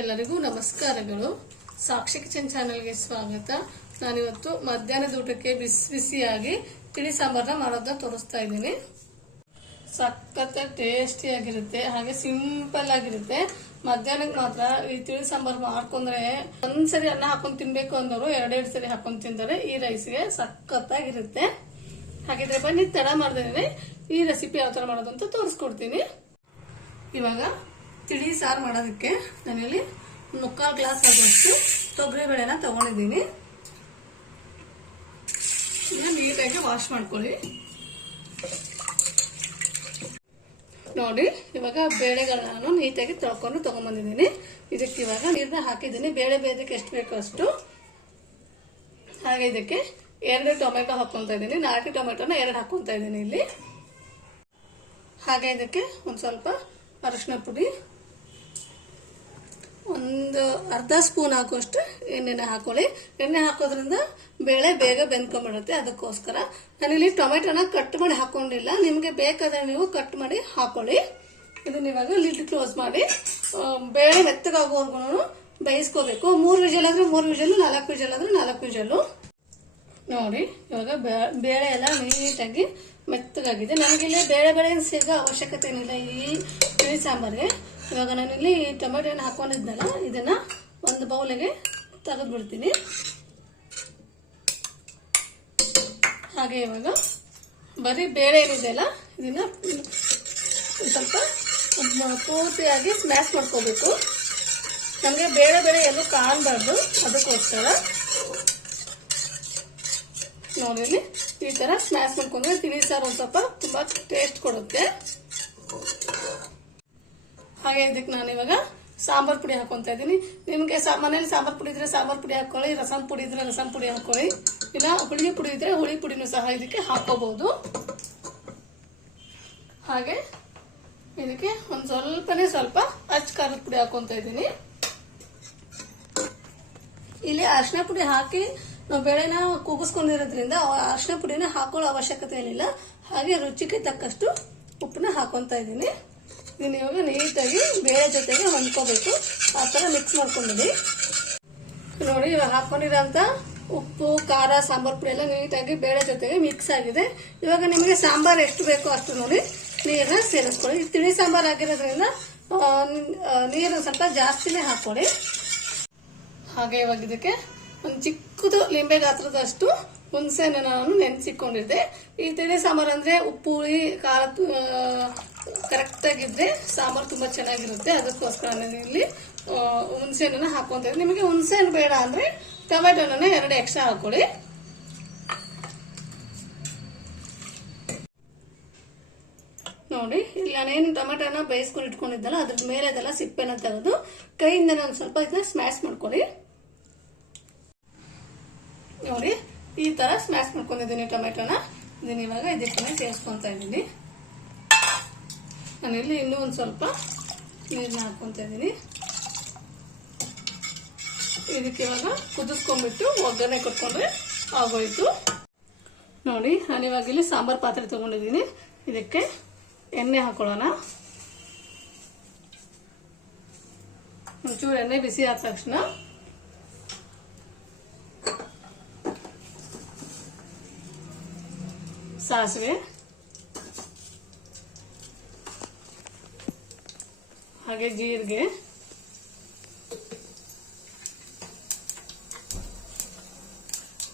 ಎಲ್ಲರಿಗೂ ನಮಸ್ಕಾರಗಳು. ಸಾಕ್ಷಿ ಕಿಚನ್ ಚಾನೆಲ್ಗೆ ಸ್ವಾಗತ. ನಾನಿವತ್ತು ಮಧ್ಯಾಹ್ನದ ಊಟಕ್ಕೆ ಬಿಸಿ ಬಿಸಿಯಾಗಿ ತಿಳಿ ಸಾಂಬಾರನ್ನ ಮಾಡೋದನ್ನ ತೋರಿಸ್ತಾ ಇದ್ದೀನಿ. ಸಖತ್ ಟೇಸ್ಟಿಯಾಗಿರುತ್ತೆ ಹಾಗೆ ಸಿಂಪಲ್ ಆಗಿರುತ್ತೆ. ಮಧ್ಯಾಹ್ನಕ್ಕೆ ಮಾತ್ರ ಈ ತಿಳಿ ಸಾಂಬಾರ್ ಮಾಡ್ಕೊಂಡ್ರೆ ಒಂದ್ಸರಿ ಅನ್ನ ಹಾಕೊಂಡು ತಿನ್ಬೇಕು ಅಂದವರು ಎರಡೆರಡು ಸರಿ ಹಾಕೊಂಡು ತಿಂದರೆ ಈ ರೈಸ್ಗೆ ಸಖತ್ತಾಗಿರುತ್ತೆ. ಹಾಗಿದ್ರೆ ಬನ್ನಿ, ತಡ ಮಾಡ್ದೇನೆ ಈ ರೆಸಿಪಿ ಯಾವ ತರ ಮಾಡೋದು ಅಂತ ತೋರಿಸ್ಕೊಡ್ತೀನಿ. ಇವಾಗ ತಿಳಿ ಸಾರು ಮಾಡೋದಕ್ಕೆ ನಾನಿಲ್ಲಿ ಮುಕ್ಕಾಲು ಗ್ಲಾಸ್ ಆಗುವಷ್ಟು ತೊಗರಿಬೇಳೆನ ತಗೊಂಡಿದ್ದೀನಿ. ಇದನ್ನ ನೀಟಾಗಿ ವಾಶ್ ಮಾಡ್ಕೊಳ್ಳಿ. ನೋಡಿ, ಇವಾಗ ಬೇಳೆಗಳನ್ನ ನಾನು ನೀಟಾಗಿ ತೊಳ್ಕೊಂಡು ತಗೊಂಡ್ಬಂದಿದ್ದೀನಿ ಇದಕ್ಕೆ ಇವಾಗ ನೀರನ್ನ ಹಾಕಿದ್ದೀನಿ. ಬೇಳೆ ಬೇಯದಕ್ಕೆ ಎಷ್ಟು ಬೇಕೋ ಅಷ್ಟು. ಹಾಗೆ ಇದಕ್ಕೆ ಎರಡು ಟೊಮೆಟೊ ಹಾಕ್ಕೊಂತ ಇದ್ದೀನಿ. ನಾಲ್ಕು ಟೊಮೆಟೊನ ಎರಡು ಹಾಕ್ಕೊಂತ ಇದ್ದೀನಿ ಇಲ್ಲಿ. ಹಾಗೆ ಇದಕ್ಕೆ ಒಂದು ಸ್ವಲ್ಪ ಅರಿಶಿನ ಪುಡಿ ಒಂದು ಅರ್ಧ ಸ್ಪೂನ್ ಹಾಕುವಷ್ಟು ಎಣ್ಣೆನ ಹಾಕೊಳ್ಳಿ. ಎಣ್ಣೆ ಹಾಕೋದ್ರಿಂದ ಬೇಳೆ ಬೇಗ ಬೆಂದ್ಕೊಂಡ್ಬಿಡುತ್ತೆ. ಅದಕ್ಕೋಸ್ಕರ ನಾನಿಲ್ಲಿ ಟೊಮೆಟೊನ ಕಟ್ ಮಾಡಿ ಹಾಕೊಂಡಿಲ್ಲ. ನಿಮಗೆ ಬೇಕಾದ್ರೆ ನೀವು ಕಟ್ ಮಾಡಿ ಹಾಕೊಳ್ಳಿ. ಇದನ್ನ ಇವಾಗ ಲಿಡ್ ಕ್ಲೋಸ್ ಮಾಡಿ. ಬೇಳೆ ಮೆತ್ತಗಾಗುವವರೆಗೂ ಬೇಯಿಸ್ಕೋಬೇಕು. ಮೂರು ವಿಜಲ್ ಆದ್ರೆ ಮೂರು ವಿಜಲ್, ನಾಲ್ಕು ವಿಜಲ್ ಆದ್ರೆ ನಾಲ್ಕು ವಿಜಲ್ಲು ನೋಡಿ, ಇವಾಗ ಬೇಳೆ ಎಲ್ಲ ನೀಟಾಗಿ ಮೆತ್ತಗಾಗಿದೆ. ನಮಗಿಲ್ಲಿ ಬೇಳೆ ಬೇಳೆ ಸಿಗೋ ಅವಶ್ಯಕತೆ ಏನಿಲ್ಲ ಈ ತಿಳಿ ಸಾಂಬಾರಿಗೆ. ಇವಾಗ ನಾನಿಲ್ಲಿ ಟೊಮೆಟೊ ಹಣ್ಣು ಹಾಕೊಂಡಿದ್ದಲ್ಲ ಇದನ್ನು ಒಂದು ಬೌಲಿಗೆ ತೆಗೆದ್ಬಿಡ್ತೀನಿ. ಹಾಗೆ ಇವಾಗ ಬರೀ ಬೇಳೆ ಏನಿದೆಯಲ್ಲ ಇದನ್ನ ಸ್ವಲ್ಪ ಪೂರ್ತಿಯಾಗಿ ಸ್ಮ್ಯಾಶ್ ಮಾಡ್ಕೋಬೇಕು. ನಮಗೆ ಬೇಳೆ ಬೇಳೆ ಎಲ್ಲೂ ಕಾಣಬಾರ್ದು, ಅದಕ್ಕೋಸ್ಕರ. ನೋಡಿ ಈ ಥರ ಸ್ಮ್ಯಾಶ್ ಮಾಡ್ಕೊಂಡ್ರೆ ತಿಳಿ ಸಾರು ಒಂದು ಸ್ವಲ್ಪ ತುಂಬ ಟೇಸ್ಟ್ ಕೊಡುತ್ತೆ. ಹಾಗೆ ಇದಕ್ಕೆ ನಾನು ಇವಾಗ ಸಾಂಬಾರ್ ಪುಡಿ ಹಾಕೊಂತ ಇದ್ದೀನಿ. ನಿಮಗೆ ಸಾ ಮನೇಲಿ ಸಾಂಬಾರ್ ಪುಡಿ ಇದ್ರೆ ಸಾಂಬಾರ್ ಪುಡಿ ಹಾಕೊಳ್ಳಿ, ರಸಂ ಪುಡಿ ಇದ್ರೆ ರಸಂ ಪುಡಿ ಹಾಕೊಳ್ಳಿ. ಇಲ್ಲ, ಹುಳಿ ಪುಡಿ ಇದ್ರೆ ಹುಳಿ ಪುಡಿನೂ ಸಹ ಇದಕ್ಕೆ ಹಾಕೋಬಹುದು. ಹಾಗೆ ಇದಕ್ಕೆ ಒಂದ್ ಸ್ವಲ್ಪನೇ ಸ್ವಲ್ಪ ಅಚ್ಚ ಖಾರದ ಪುಡಿ ಹಾಕೊಂತ ಇದ್ದೀನಿ. ಇಲ್ಲಿ ಅರಿಶಿನ ಪುಡಿ ಹಾಕಿ ನಾವು ಬೇಳೆನ ಕೂಗಿಸ್ಕೊಂಡಿರೋದ್ರಿಂದ ಅರಿಶಿನ ಪುಡಿನ ಹಾಕೊಳ್ಳೋ ಅವಶ್ಯಕತೆ ಏನಿಲ್ಲ. ಹಾಗೆ ರುಚಿಗೆ ತಕ್ಕಷ್ಟು ಉಪ್ಪನ್ನ ಹಾಕೊಂತ ಇದ್ದೀನಿ. ಇದನ್ನ ಇವಾಗ ನೀಟಾಗಿ ಬೇಳೆ ಜೊತೆಗೆ ಹೊಂದ್ಕೋಬೇಕು. ಆ ಥರ ಮಿಕ್ಸ್ ಮಾಡ್ಕೊಂಡಿಡಿ ನೋಡಿ, ಇವಾಗ ಹಾಕೊಂಡಿರೋಂಥ ಉಪ್ಪು, ಖಾರ, ಸಾಂಬಾರ್ ಪುಡಿ ಎಲ್ಲ ನೀಟಾಗಿ ಬೇಳೆ ಜೊತೆಗೆ ಮಿಕ್ಸ್ ಆಗಿದೆ. ಇವಾಗ ನಿಮಗೆ ಸಾಂಬಾರ್ ಎಷ್ಟು ಬೇಕೋ ಅಷ್ಟು ನೋಡಿ ನೀರನ್ನ ಸೇರಿಸ್ಕೊಳ್ಳಿ. ತಿಳಿ ಸಾಂಬಾರ್ ಆಗಿರೋದ್ರಿಂದ ನೀರು ಸ್ವಲ್ಪ ಜಾಸ್ತಿನೇ ಹಾಕೊಳ್ಳಿ ಹಾಗೆ ಇವಾಗ ಇದಕ್ಕೆ ಒಂದು ಚಿಕ್ಕದು ಲಿಂಬೆ ಗಾತ್ರದಷ್ಟು ಹುಣಸೆನ ನಾನು ನೆನೆಸಿಕೊಂಡಿದ್ದೆ. ಈ ತಿಳಿ ಸಾಂಬಾರ್ ಅಂದ್ರೆ ಉಪ್ಪು, ಹುಳಿ, ಖಾರ ಕರೆಕ್ಟ್ ಆಗಿದ್ರೆ ಸಾಂಬಾರ್ ತುಂಬಾ ಚೆನ್ನಾಗಿರುತ್ತೆ. ಅದಕ್ಕೋಸ್ಕರ ನಾನು ಇಲ್ಲಿ ಹುಣಸೆ ಇದ್ದೀನಿ. ನಿಮಗೆ ಹುಣಸೆ ಹಣ್ಣು ಬೇಡ ಅಂದ್ರೆ ಟೊಮೆಟೊನ ಎರಡು ಎಕ್ಸ್ಟ್ರಾ ಹಾಕೊಳ್ಳಿ. ನೋಡಿ, ಇಲ್ಲಿ ನಾನೇನು ಟೊಮೆಟೊನ ಬೇಯಿಸ್ಕೊಂಡು ಇಟ್ಕೊಂಡಿದ್ದಲ್ಲ ಅದ್ರ ಮೇಲೆ ಅದೆಲ್ಲ ಸಿಪ್ಪೆನ ತೆಗೆದು ಕೈಯಿಂದ ನಾನು ಸ್ವಲ್ಪ ಇದನ್ನ ಸ್ಮ್ಯಾಶ್ ಮಾಡ್ಕೊಳ್ಳಿ. ನೋಡಿ, ಈ ತರ ಸ್ಮ್ಯಾಶ್ ಮಾಡ್ಕೊಂಡಿದ್ದೀನಿ ಟೊಮೆಟೊನ. ಇದನ್ನ ಇವಾಗ ಇದಕ್ಕೆ ಸೇರಿಸ್ಕೊಂತ ಇದ್ದೀನಿ. ನಾನು ಇಲ್ಲಿ ಇನ್ನೂ ಒಂದು ಸ್ವಲ್ಪ ನೀರನ್ನ ಹಾಕ್ಕೊಂತ ಇದ್ದೀನಿ ಇದಕ್ಕೆ ಇವಾಗ ಕುದಿಸ್ಕೊಂಡ್ಬಿಟ್ಟು ಒಗ್ಗರಣೆ ಕೊಟ್ಕೊಂಡ್ರೆ ಆಗೋಯ್ತು. ನೋಡಿ, ನಾನು ಇವಾಗ ಇಲ್ಲಿ ಸಾಂಬಾರ್ ಪಾತ್ರೆ ತಗೊಂಡಿದ್ದೀನಿ ಇದಕ್ಕೆ ಎಣ್ಣೆ ಹಾಕೊಳ್ಳೋಣ. ಒಂಚೂರು ಎಣ್ಣೆ ಬಿಸಿ ಆದ ತಕ್ಷಣ. ಸಾಸಿವೆ. ಹಾಗೆ ಜೀರಿಗೆ.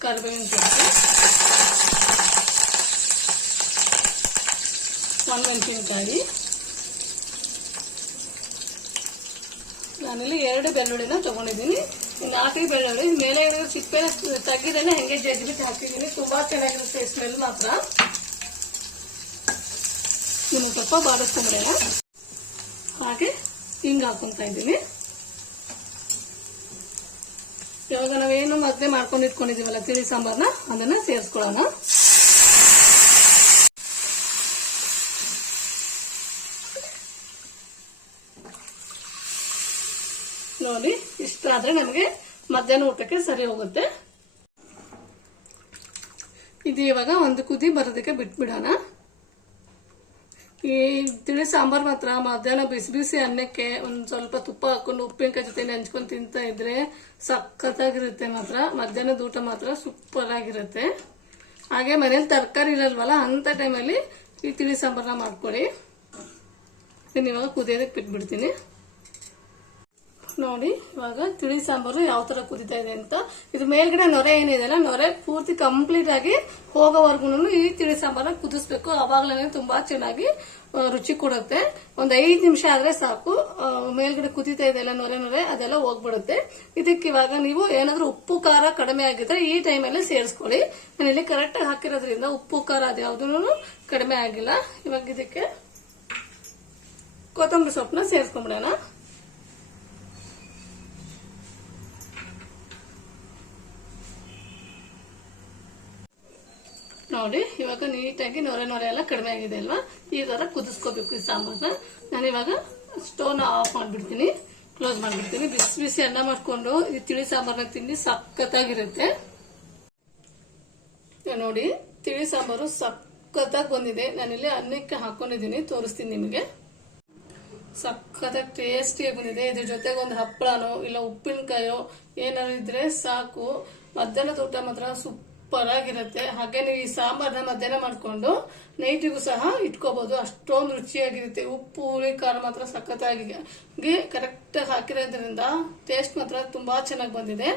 ಕರಿಬೇವಿನ ಸೊಪ್ಪು ಒಣಮೆಣಸಿನ್ಕಾಯಿ. ನಾನಿಲ್ಲಿ ಎರಡು ಬೆಳ್ಳುಳ್ಳಿನ ತಗೊಂಡಿದ್ದೀನಿ. ನಾಲ್ಕೈದು ಬೆಳ್ಳುಳ್ಳಿ ಮೇಲೆ ಇರೋ ಸಿಪ್ಪೆ ತೆಗಿದೇನೆ ಹೆಂಗೆ ಜಜ್ಜಿಬಿಟ್ಟು ಹಾಕಿದ್ದೀನಿ ತುಂಬ ಚೆನ್ನಾಗಿರುತ್ತೆ ಸ್ಮೆಲ್ ಮಾತ್ರ. ನಿಮಗೆ ಸ್ವಲ್ಪ ಬಾಡಿಸ್ಕೊಂಡ್ರೆ ಹಾಗೆ ಹಿಂಗೆ ಹಾಕೊಂತ ಇದ್ದೀನಿ. ಇವಾಗ ನಾವೇನು ಮದ್ದೆ ಮಾಡ್ಕೊಂಡು ಇಟ್ಕೊಂಡಿದೀವಲ್ಲ ತಿಳಿ ಸಾಂಬಾರ್ನ, ಅದನ್ನ ಸೇರಿಸ್ಕೊಳ್ಳೋಣ. ನೋಡಿ, ಇಷ್ಟ ಆದ್ರೆ ನಮಗೆ ಮಧ್ಯಾಹ್ನ ಊಟಕ್ಕೆ ಸರಿ ಹೋಗುತ್ತೆ. ಇದು ಇವಾಗ ಒಂದು ಕುದಿ ಬರೋದಕ್ಕೆ ಬಿಟ್ಬಿಡೋಣ. ಈ ತಿಳಿ ಸಾಂಬಾರ್ ಮಾತ್ರ ಮಧ್ಯಾಹ್ನ ಬಿಸಿ ಬಿಸಿ ಅನ್ನಕ್ಕೆ ಒಂದ್ ಸ್ವಲ್ಪ ತುಪ್ಪ ಹಾಕೊಂಡು ಉಪ್ಪಿನಕಾಯಿ ಜೊತೆ ನೆಂಚ್ಕೊಂಡು ತಿಂತಾ ಇದ್ರೆ ಸಖತ್ತಾಗಿರುತ್ತೆ ಮಾತ್ರ. ಮಧ್ಯಾಹ್ನದ ಊಟ ಮಾತ್ರ ಸೂಪರ್ ಆಗಿರುತ್ತೆ. ಹಾಗೆ ಮನೇಲಿ ತರಕಾರಿ ಇರಲ್ವಲ್ಲ, ಅಂತ ಟೈಮಲ್ಲಿ ಈ ತಿಳಿ ಸಾಂಬಾರ್ನ ಮಾಡ್ಕೊಳ್ಳಿ ಇವಾಗ ಕುದಿಯೋದಕ್ಕೆ ಬಿಟ್ಬಿಡ್ತೀನಿ. ನೋಡಿ, ಇವಾಗ ತಿಳಿ ಸಾಂಬಾರು ಯಾವ ತರ ಕುದಿತಾ ಇದೆ ಅಂತ. ಇದು ಮೇಲ್ಗಡೆ ನೊರೆ ಏನಿದೆಯಲ್ಲ, ನೊರೆ ಪೂರ್ತಿ ಕಂಪ್ಲೀಟ್ ಆಗಿ ಹೋಗೋವರೆಗೂ ಈ ತಿಳಿ ಸಾಂಬಾರನ್ನ ಕುದಿಸ್ಬೇಕು. ಅವಾಗ್ಲೇ ತುಂಬಾ ಚೆನ್ನಾಗಿ ರುಚಿ ಕೊಡುತ್ತೆ. ಒಂದ್ ಐದ್ ನಿಮಿಷ ಆದ್ರೆ ಸಾಕು. ಮೇಲ್ಗಡೆ ಕುದಿತಾ ಇದೆಯಲ್ಲ ನೊರೆ ನೊರೆ, ಅದೆಲ್ಲ ಹೋಗ್ಬಿಡುತ್ತೆ. ಇದಕ್ಕೆ ಇವಾಗ ನೀವು ಏನಾದ್ರೂ ಉಪ್ಪು, ಖಾರ ಕಡಿಮೆ ಆಗಿದ್ರೆ ಈ ಟೈಮಲ್ಲಿ ಸೇರಿಸ್ಕೊಳ್ಳಿ. ನಾನು ಇಲ್ಲಿ ಕರೆಕ್ಟ್ ಆಗಿ ಹಾಕಿರೋದ್ರಿಂದ ಉಪ್ಪು, ಖಾರ ಅದ್ಯಾವ್ದು ಕಡಿಮೆ ಆಗಿಲ್ಲ. ಇವಾಗ ಇದಕ್ಕೆ ಕೊತ್ತಂಬರಿ ಸೊಪ್ಪನ್ನ ಸೇರಿಸ್ಕೊಂಡ್ಬಿಡೋಣ ನೋಡಿ, ಇವಾಗ ನೀಟಾಗಿ ನೊರೆ ನೊರೆ ಎಲ್ಲ ಕಡಿಮೆ ಆಗಿದೆ ಅಲ್ವಾ? ಈ ತರ ಕುದಿಸ್ಕೋಬೇಕು ಈ ಸಾಂಬಾರ್ನ. ನಾನು ಇವಾಗ ಸ್ಟೋವ್ನ ಆಫ್ ಮಾಡಿಬಿಡ್ತೀನಿ. ಕ್ಲೋಸ್ ಮಾಡಿಬಿಡ್ತೀನಿ. ಬಿಸಿ ಬಿಸಿ ಅನ್ನ ಮಾಡಿಕೊಂಡು ಈ ತಿಳಿ ಸಾಂಬಾರ್ನ ತಿಂಡಿ ಸಖತ್ತಾಗಿರುತ್ತೆ. ನೋಡಿ, ತಿಳಿ ಸಾಂಬಾರು ಸಖತ್ತಾಗಿ ಬಂದಿದೆ. ನಾನಿಲ್ಲಿ ಅನ್ನಕ್ಕೆ ಹಾಕೊಂಡಿದ್ದೀನಿ. ತೋರಿಸ್ತೀನಿ ನಿಮಗೆ. ಸಖತ್ತಾಗಿ ಟೇಸ್ಟಿಯಾಗಿ ಬಂದಿದೆ. ಇದ್ರ ಜೊತೆಗೆ ಒಂದು ಹಪ್ಪಳನೋ, ಇಲ್ಲ ಉಪ್ಪಿನಕಾಯೋ, ಏನಾದ್ರು ಇದ್ರೆ ಸಾಕು. ಮಧ್ಯಾಹ್ನದ ಊಟ ಮಾತ್ರ ಸೂಪರ್ ಆಗಿರುತ್ತೆ. ಹಾಗೆ ನೀವು ಈ ಸಾಂಬಾರ್ನ ಮಧ್ಯಾಹ್ನ ಮಾಡ್ಕೊಂಡು ನೈಟಿಗೂ ಸಹ ಇಟ್ಕೋಬಹುದು ಅಷ್ಟೊಂದು ರುಚಿಯಾಗಿರುತ್ತೆ. ಉಪ್ಪು, ಹುಳಿ, ಖಾರ ಮಾತ್ರ ಸಖತ್ತಾಗಿ ಕರೆಕ್ಟ್ ಹಾಕಿರೋದ್ರಿಂದ ಟೇಸ್ಟ್ ಮಾತ್ರ ತುಂಬಾ ಚೆನ್ನಾಗಿ ಬಂದಿದೆ.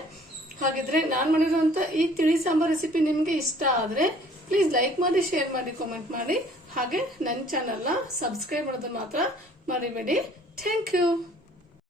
ಹಾಗಿದ್ರೆ ನಾನು ಮಾಡಿರುವಂತ ಈ ತಿಳಿ ಸಾಂಬಾರ್ ರೆಸಿಪಿ ನಿಮ್ಗೆ ಇಷ್ಟ ಆದ್ರೆ ಪ್ಲೀಸ್ ಲೈಕ್ ಮಾಡಿ ಶೇರ್ ಮಾಡಿ ಕಾಮೆಂಟ್ ಮಾಡಿ. ಹಾಗೆ ನನ್ನ ಚಾನಲ್ನ ಸಬ್ಸ್ಕ್ರೈಬ್ ಮಾಡೋದನ್ನ ಮಾತ್ರ ಮರಿಬೇಡಿ. Thank you